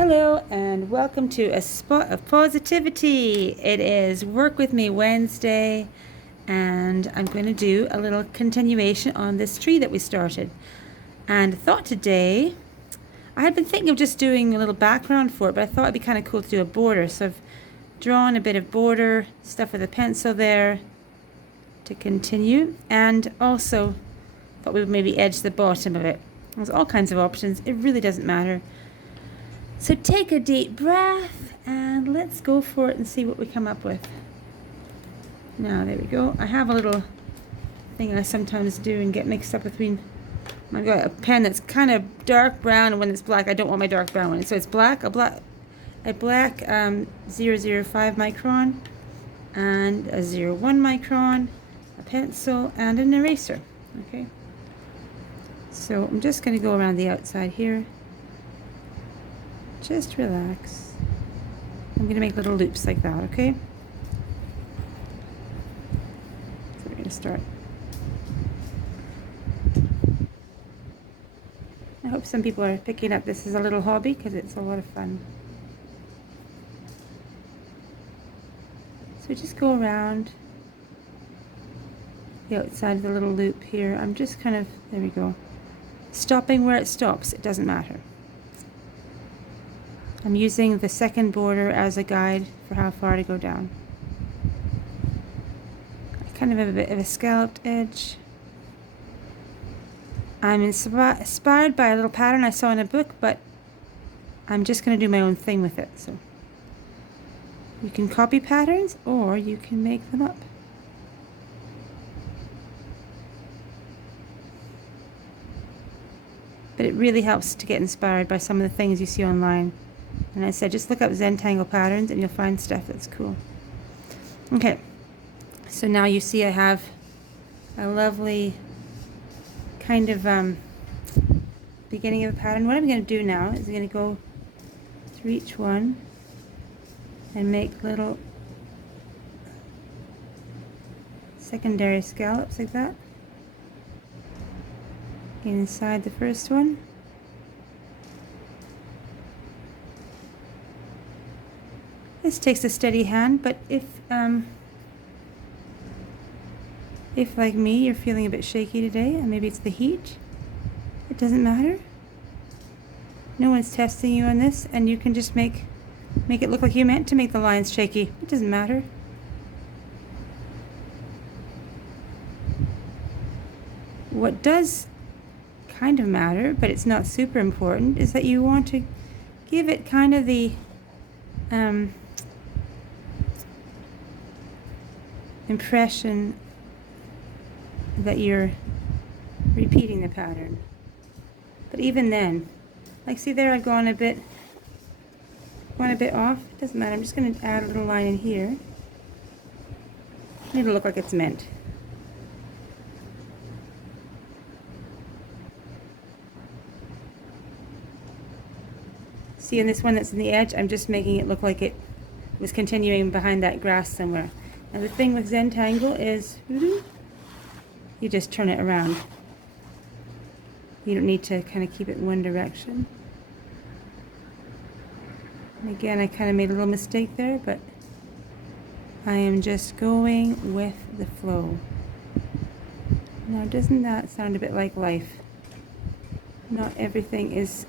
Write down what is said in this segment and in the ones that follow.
Hello and welcome to a spot of positivity. It is Work With Me Wednesday and I'm going to do a little continuation on this tree that we started. And I thought today, I had been thinking of just doing a little background for it, but I thought it'd be kind of cool to do a border. So I've drawn a bit of border stuff with a pencil there to continue, and also thought we would maybe edge the bottom of it. There's all kinds of options. It really doesn't matter. So take a deep breath and let's go for it and see what we come up with. Now, there we go. I have a little thing I sometimes do and get mixed up between. I've got a pen that's kind of dark brown, and when it's black, I don't want my dark brown one. So it's black, a black 005 micron and a 01 micron, a pencil and an eraser. Okay. So I'm just going to go around the outside here. Just relax. I'm going to make little loops like that, okay? So we're going to start. I hope some people are picking up this as a little hobby because it's a lot of fun. So just go around the outside of the little loop here. I'm just kind of, there we go. Stopping where it stops, it doesn't matter. I'm using the second border as a guide for how far to go down. I kind of have a bit of a scalloped edge. I'm inspired by a little pattern I saw in a book, but I'm just going to do my own thing with it. So you can copy patterns or you can make them up. But it really helps to get inspired by some of the things you see online. And I said, just look up zentangle patterns and you'll find stuff that's cool. Okay, so now you see I have a lovely kind of beginning of a pattern. What I'm going to do now is I'm going to go through each one and make little secondary scallops like that inside the first one. This takes a steady hand, but if like me, you're feeling a bit shaky today, and maybe it's the heat, it doesn't matter. No one's testing you on this, and you can just make it look like you meant to make the lines shaky. It doesn't matter. What does kind of matter, but it's not super important, is that you want to give it kind of the impression that you're repeating the pattern. But even then, like see there, I've gone a bit off. It doesn't matter. I'm just going to add a little line in here. It'll look like it's meant. See, in this one that's in the edge, I'm just making it look like it was continuing behind that grass somewhere. Now the thing with zentangle is you just turn it around. You don't need to kind of keep it in one direction. And again, I kind of made a little mistake there, but I am just going with the flow. Now doesn't that sound a bit like life? Not everything is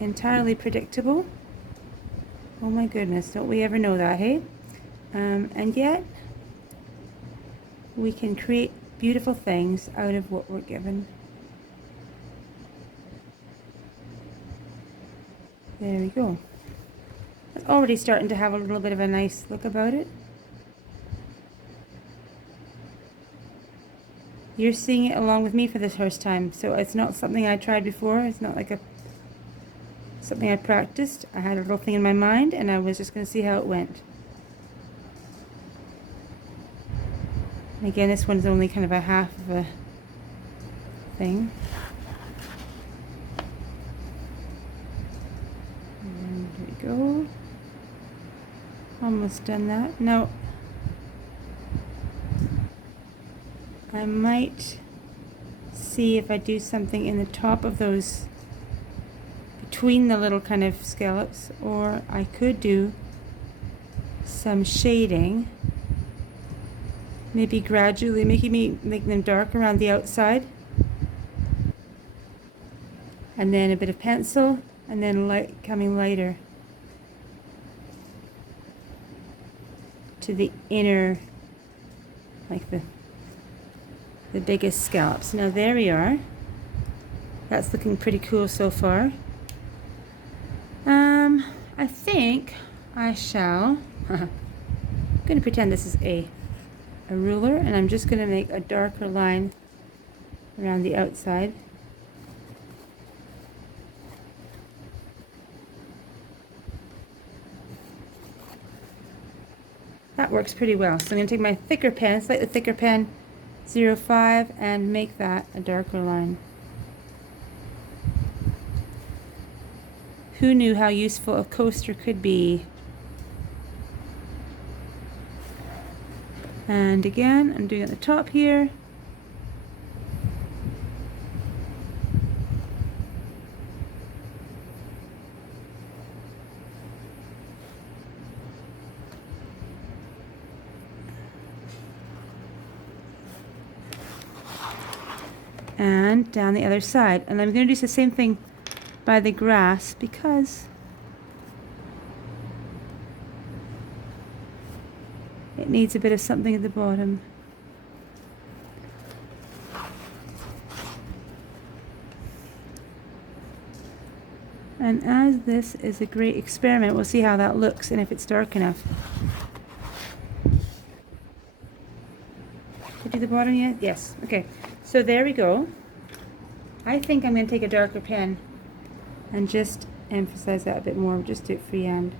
entirely predictable. Oh my goodness, don't we ever know that, hey? And yet we can create beautiful things out of what we're given. There we go. It's already starting to have a little bit of a nice look about it. You're seeing it along with me for the first time, so it's not something I tried before. It's not like something I practiced. I had a little thing in my mind and I was just going to see how it went. And again, this one's only kind of a half of a thing. And here we go. Almost done that. Now, I might see if I do something in the top of those between the little kind of scallops, or I could do some shading, maybe gradually making them dark around the outside, and then a bit of pencil, and then coming lighter to the inner, like the biggest scallops. Now there we are. That's looking pretty cool so far. I think I shall I'm going to pretend this is a ruler, and I'm just going to make a darker line around the outside. That works pretty well. So I'm going to take my thicker pen, slightly thicker pen, 05, and make that a darker line. Who knew how useful a coaster could be? And again, I'm doing it at the top here. And down the other side. And I'm going to do the same thing by the grass, because it needs a bit of something at the bottom. And as this is a great experiment, we'll see how that looks and if it's dark enough. Did I do the bottom yet? Yes. Okay. So there we go. I think I'm going to take a darker pen and just emphasize that a bit more. Just do it freehand.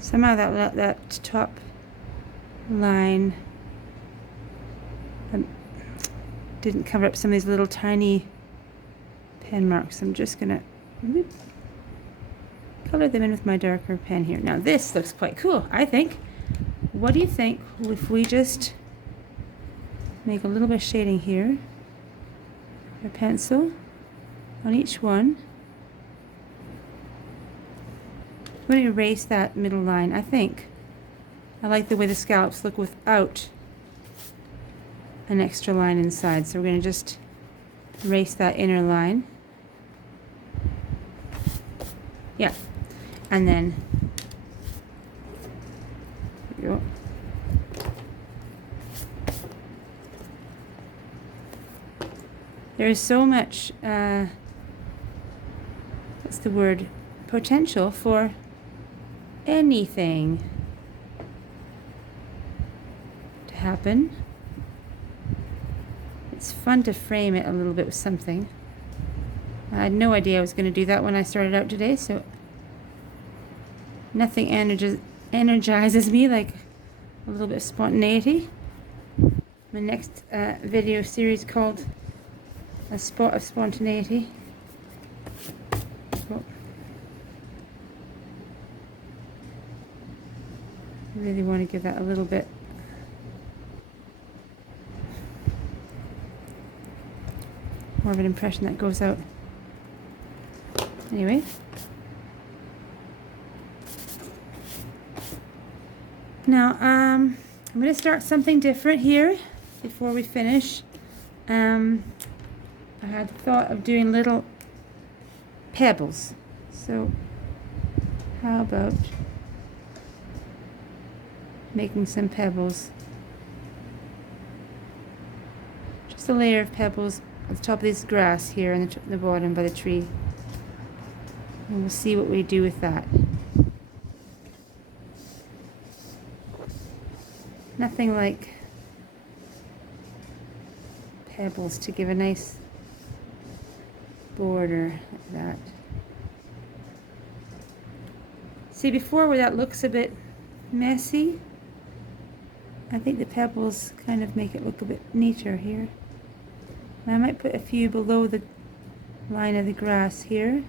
Somehow that top line didn't cover up some of these little tiny pen marks. I'm just gonna color them in with my darker pen here. Now this looks quite cool, I think. What do you think if we just make a little bit of shading here, a pencil on each one. I'm going to erase that middle line. I think I like the way the scallops look without an extra line inside. So we're going to just erase that inner line. Yeah. And then there we go. There is so much what's the word? Potential for anything to happen. It's fun to frame it a little bit with something. I had no idea I was going to do that when I started out today, so nothing energizes me like a little bit of spontaneity. My next video series called A Spot of Spontaneity. I really want to give that a little bit more of an impression that goes out. Anyway. Now, I'm going to start something different here before we finish. I had thought of doing little pebbles. So, how about making some pebbles? Just a layer of pebbles at the top of this grass here and the bottom by the tree. And we'll see what we do with that. Nothing like pebbles to give a nice border like that. See, before where that looks a bit messy, I think the pebbles kind of make it look a bit neater here. And I might put a few below the line of the grass here.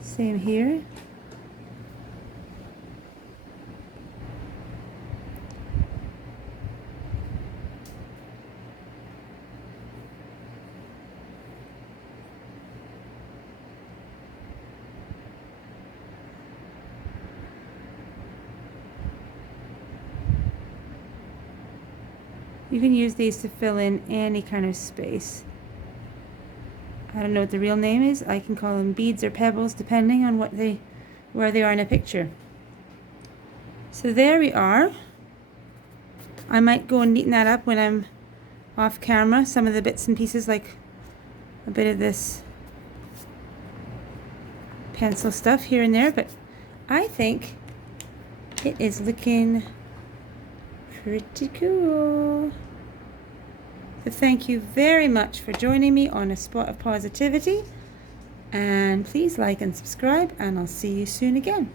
Same here. You can use these to fill in any kind of space. I don't know what the real name is. I can call them beads or pebbles depending on where they are in a picture. So there we are. I might go and neaten that up when I'm off camera. Some of the bits and pieces, like a bit of this pencil stuff here and there, but I think it is looking pretty cool. So thank you very much for joining me on A Spot of Positivity, and please like and subscribe, and I'll see you soon again.